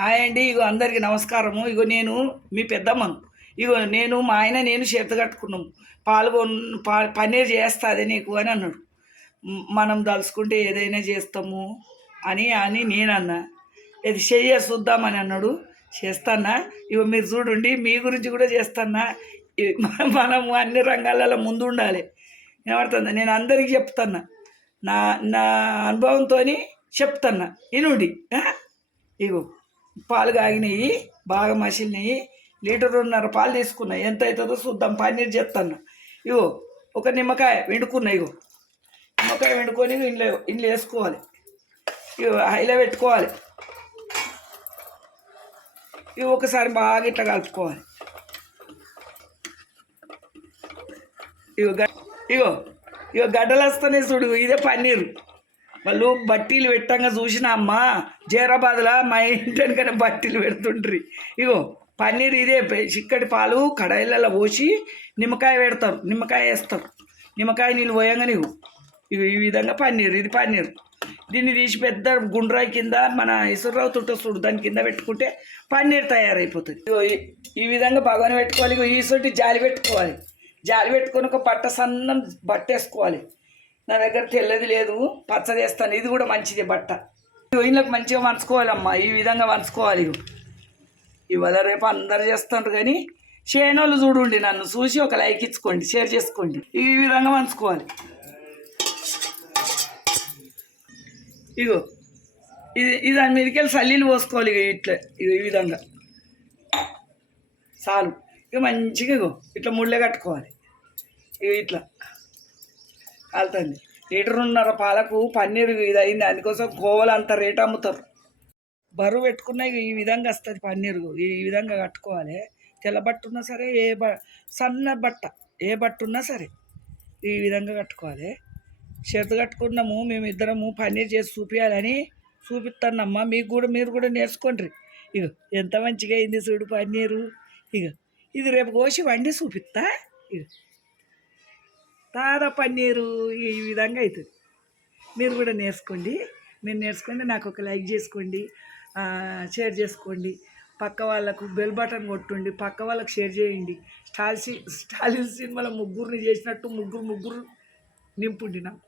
Hi అండి. ఇగో అందరికీ నమస్కారము. ఇగో నేను మీ పెద్దమ్మను. ఇగో నేను మా ఆయన నేను షరతు కట్టుకున్నాము. పన్నీర్ చేస్తుంది నీకు అని అన్నాడు. మనం దలుచుకుంటే ఏదైనా చేస్తాము అని అని నేనన్నా. ఇది చూద్దామని అన్నాడు. చేస్తానా. ఇగో మీరు చూడండి, మీ గురించి కూడా చేస్తానా. మనము అన్ని రంగాలలో ముందు ఉండాలి. ఏమవుతుంది, నేను అందరికీ చెప్తున్నా, నా నా అనుభవంతో చెప్తున్నా ఇనుండి. ఇగో పాలు కాగినాయి, బాగా మసిలినాయి. 1.5 లీటర్ పాలు తీసుకున్నాయి. ఎంత అవుతుందో చూద్దాం. పన్నీర్ చేస్తాను. ఇగో ఒక నిమ్మకాయ వెండుకున్నా. ఇగో నిమ్మకాయ వెండుకొని ఇంట్లో వేసుకోవాలి. ఇగో హైలో పెట్టుకోవాలి. ఇవి ఒకసారి బాగా ఇట్లా కలుపుకోవాలి. ఇగో ఇగో ఇగో గడ్డలు వస్తున్నాయి చూడు, ఇదే పన్నీరు. వాళ్ళు బట్టీలు పెట్టంగా చూసిన అమ్మ జైరాబాద్లో మా ఇంటికనే బట్టీలు పెడుతుండ్రి. ఇగో పన్నీర్ ఇదే. చిక్కటి పాలు కడాయిలలో పోసి నిమ్మకాయ పెడతారు, నిమ్మకాయ వేస్తారు. నిమ్మకాయ నీళ్ళు పోయంగానే ఇగో ఈ విధంగా పన్నీర్. ఇది పన్నీర్. దీన్ని తీసి పెద్ద గుండ్రాయి కింద మన ఇసురావు తుట్ట చూడు దాని కింద పెట్టుకుంటే పన్నీర్ తయారైపోతుంది. ఇగో ఈ విధంగా భగవాన్ పెట్టుకోవాలి. ఇగో ఈసోటి జాలి పెట్టుకోవాలి. జాలి పెట్టుకొని ఒక బట్ట సన్నం బట్టేసుకోవాలి. నా దగ్గర తెల్లది లేదు, పచ్చది వేస్తాను. ఇది కూడా మంచిది బట్ట. ఇంట్లోకి మంచిగా వంచుకోవాలమ్మా. ఈ విధంగా వంచుకోవాలి. ఇవాళ రేపు అందరు చేస్తుంటారు కానీ చేయనోళ్ళు చూడండి, నన్ను చూసి ఒక లైక్ ఇచ్చుకోండి, షేర్ చేసుకోండి. ఈ విధంగా వంచుకోవాలి. ఇగో ఇది దాని మీదకి వెళ్ళి సల్లీలు పోసుకోవాలి. ఇట్లా ఈ విధంగా చాలు. ఇక మంచిగా ఇట్లా ముళ్ళే కట్టుకోవాలి. ఇట్లా కాలుతుంది. 1.5 లీటర్ పాలకు పన్నీరు ఇది అయింది. అందుకోసం కోవలు అంత రేటు అమ్ముతారు. బరువు పెట్టుకున్న ఈ విధంగా వస్తుంది పన్నీరు. ఈ విధంగా కట్టుకోవాలి. తెల్ల బట్ట ఉన్నా సరే, సన్న బట్ట ఏ బట్ట ఉన్నా సరే ఈ విధంగా కట్టుకోవాలి. షరతు కట్టుకున్నాము మేమిద్దరము పన్నీర్ చేసి చూపించాలని చూపిస్తానమ్మా. మీరు కూడా నేర్చుకోండి. ఇగో ఎంత మంచిగా అయింది చూడు పన్నీరు. ఇగో ఇది రేపు కోసి వండి చూపిస్తా. ఇగో తాదా పన్నీరు ఈ విధంగా అవుతుంది. మీరు కూడా నేర్చుకోండి. మీరు నేర్చుకోండి, నాకు ఒక లైక్ చేసుకోండి, షేర్ చేసుకోండి. పక్క వాళ్ళకు బెల్ బటన్ కొట్టుండి, పక్క వాళ్ళకు షేర్ చేయండి. స్టాలిన్ సినిమాలో ముగ్గురిని చేసినట్టు ముగ్గురు నింపుండి నాకు.